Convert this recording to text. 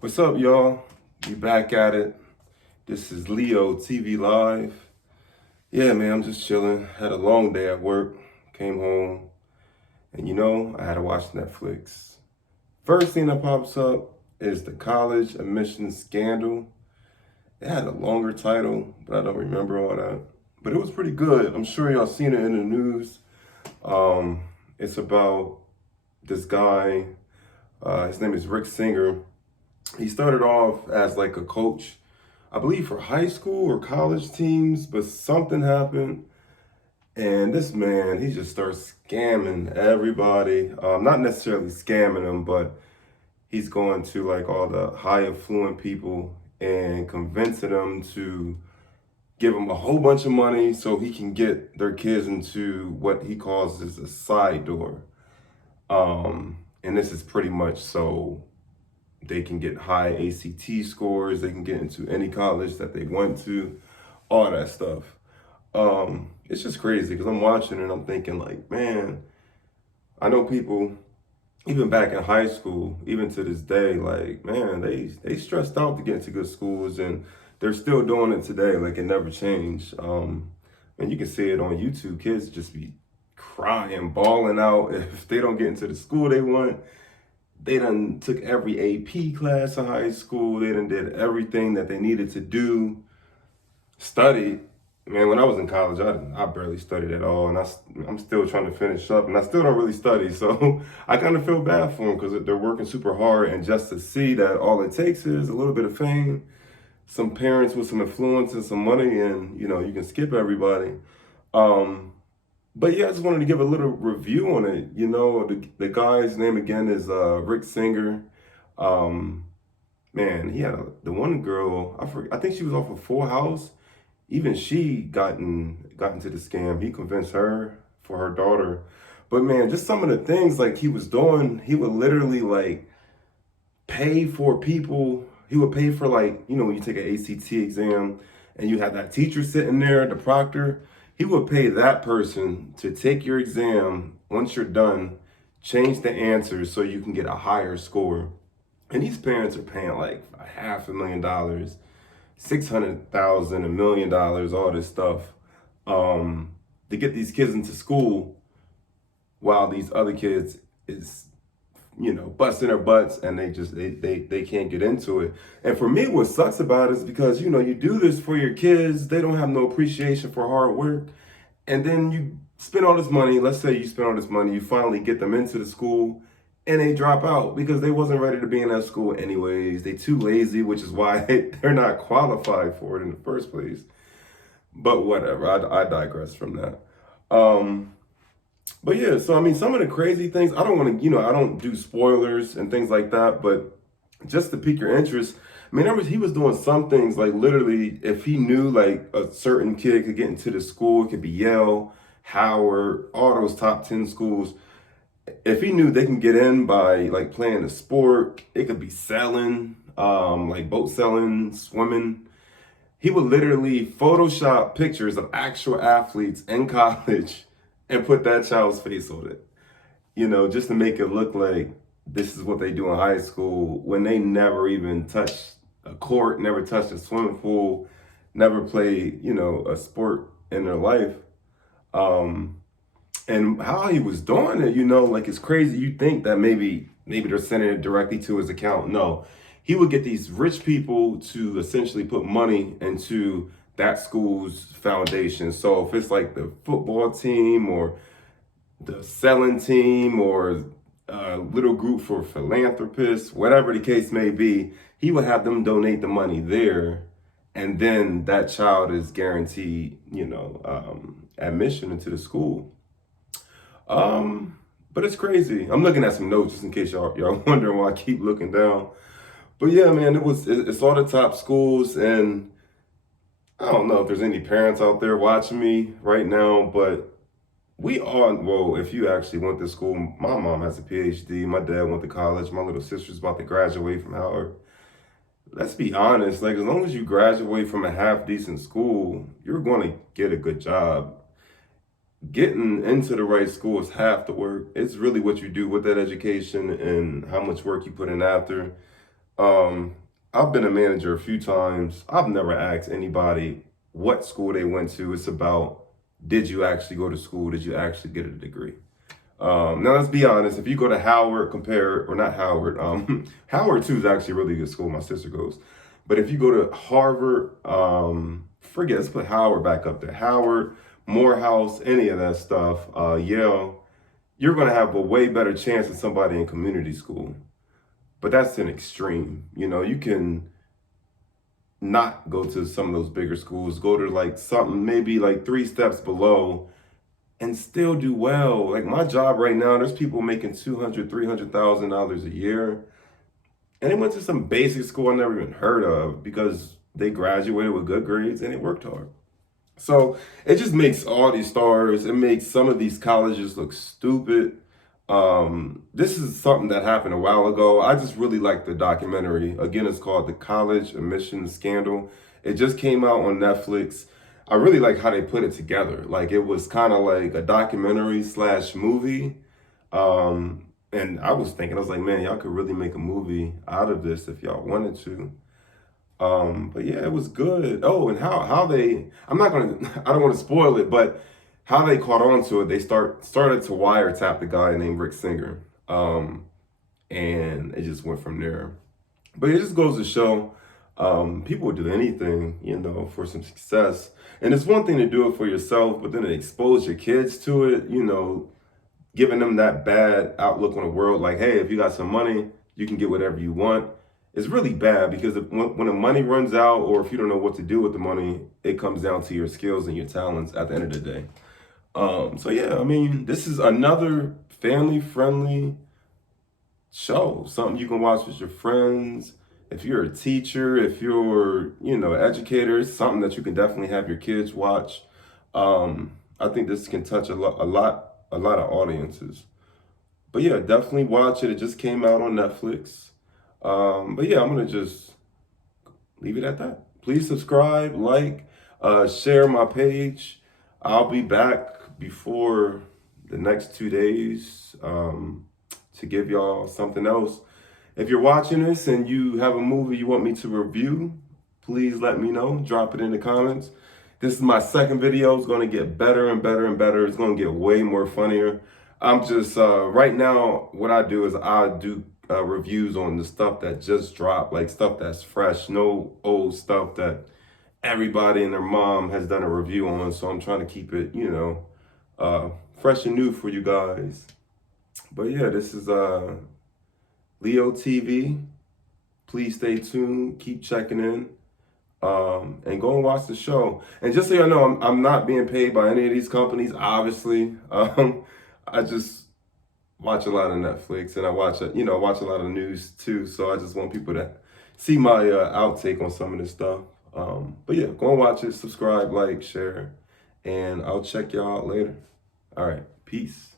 What's up, y'all? We back at it. This is LeoTvLive. Yeah, man, I'm just chilling. Had a long day at work. Came home, and I had to watch Netflix. First thing that pops up is the college admissions scandal. It had a longer title, but I don't remember all that. But it was pretty good. I'm sure y'all seen it in the news. It's about this guy. His name is Rick Singer. He started off as like a coach, I believe for high school or college teams, but something happened. And this man, he just starts scamming everybody. Not necessarily scamming them, but he's going to like all the high affluent people and convincing them to give him a whole bunch of money so he can get their kids into what he calls is a side door. And this is pretty much so they can get high ACT scores, they can get into any college that they want to, all that stuff. It's just crazy because I'm watching and I'm thinking like, man, I know people even back in high school, even to this day, like, man, they stressed out to get into good schools and they're still doing it today. Like it never changed. And you can see it on YouTube. Kids just be crying, bawling out if they don't get into the school they want. They done took every AP class in high school. They done did everything that they needed to do. Studied. Man, when I was in college, I barely studied at all. And I'm still trying to finish up. And I still don't really study. So I kind of feel bad for them because they're working super hard. And just to see that all it takes is a little bit of fame, some parents with some influence and some money. And, you can skip everybody. But yeah, I just wanted to give a little review on it. The guy's name again is Rick Singer. Um, Man, he had the one girl. I think she was off of Full House. Even she got into the scam. He convinced her for her daughter. But man, just some of the things like he was doing. He would literally like pay for people. He would pay for like when you take an ACT exam and you have that teacher sitting there, the proctor. He would pay that person to take your exam once you're done, change the answers so you can get a higher score. And these parents are paying like $500,000, 600,000, $1 million, all this stuff, to get these kids into school, while these other kids is busting their butts and they can't get into it. And for me, what sucks about it is because, you do this for your kids. They don't have no appreciation for hard work. And then you spend all this money. Let's say you spend all this money, you finally get them into the school and they drop out because they wasn't ready to be in that school anyways. They too lazy, which is why they're not qualified for it in the first place. But whatever, I digress from that. But yeah, so I mean, some of the crazy things, I don't want to, I don't do spoilers and things like that, but just to pique your interest, I mean, he was doing some things like literally, if he knew like a certain kid could get into the school, it could be Yale, Howard, all those top 10 schools. If he knew they can get in by like playing a sport, it could be selling, like boat selling, swimming. He would literally Photoshop pictures of actual athletes in college and put that child's face on it, just to make it look like this is what they do in high school when they never even touched a court, never touched a swimming pool, never played, a sport in their life. And how he was doing it, like it's crazy. You think that maybe they're sending it directly to his account. No, he would get these rich people to essentially put money into that school's foundation. So if it's like the football team or the selling team or a little group for philanthropists, whatever the case may be, he would have them donate the money there. And then that child is guaranteed, admission into the school. But it's crazy. I'm looking at some notes just in case y'all wondering why I keep looking down. But yeah, man, it's all the top schools, and I don't know if there's any parents out there watching me right now, but well, if you actually went to school, my mom has a PhD, my dad went to college, my little sister's about to graduate from Howard. Let's be honest, like as long as you graduate from a half decent school, you're going to get a good job. Getting into the right school is half the work. It's really what you do with that education and how much work you put in after. I've been a manager a few times. I've never asked anybody what school they went to. It's about, did you actually go to school? Did you actually get a degree? Now let's be honest. If you go to Howard, or not Howard, Howard too is actually a really good school. My sister goes, but if you go to Harvard, forget. Let's put Howard back up there. Howard, Morehouse, any of that stuff, Yale, you're going to have a way better chance than somebody in community school. But that's an extreme. You can not go to some of those bigger schools, go to like something maybe like 3 steps below and still do well. Like my job right now, there's people making $200,000, $300,000 a year. And they went to some basic school I never even heard of because they graduated with good grades and they worked hard. So it just makes all these stars, it makes some of these colleges look stupid. This is something that happened a while ago. I just really like the documentary. Again, it's called The College Admissions Scandal. It just came out on Netflix. I really like how they put it together. Like it was kind of like a documentary slash movie. And I was thinking, I was like, man, y'all could really make a movie out of this if y'all wanted to. But yeah, it was good. Oh, and how they, I don't want to spoil it, but how they caught on to it, they started to wiretap the guy named Rick Singer. And it just went from there. But it just goes to show, people will do anything, for some success. And it's one thing to do it for yourself, but then to expose your kids to it, giving them that bad outlook on the world, like, hey, if you got some money, you can get whatever you want. It's really bad because when the money runs out, or if you don't know what to do with the money, it comes down to your skills and your talents at the end of the day. So yeah, I mean, this is another family-friendly show, something you can watch with your friends. If you're a teacher, if you're, educator, it's something that you can definitely have your kids watch. I think this can touch a lot of audiences. But yeah, definitely watch it. It just came out on Netflix. But yeah, I'm gonna just leave it at that. Please subscribe, like, share my page. I'll be back before the next 2 days to give y'all something else. If you're watching this and you have a movie you want me to review, please let me know. Drop it in the comments. This is my second video. It's going to get better and better and better. It's going to get way more funnier. I'm just, right now, what I do is I do reviews on the stuff that just dropped, like stuff that's fresh, no old stuff that everybody and their mom has done a review on. So I'm trying to keep it, fresh and new for you guys. But yeah, this is LeoTV. Please stay tuned. Keep checking in. And go and watch the show. And just so you know, I'm not being paid by any of these companies, obviously. I just watch a lot of Netflix and I watch a lot of news too. So I just want people to see my outtake on some of this stuff. But yeah, go and watch it, subscribe, like, share, and I'll check y'all out later. All right, peace.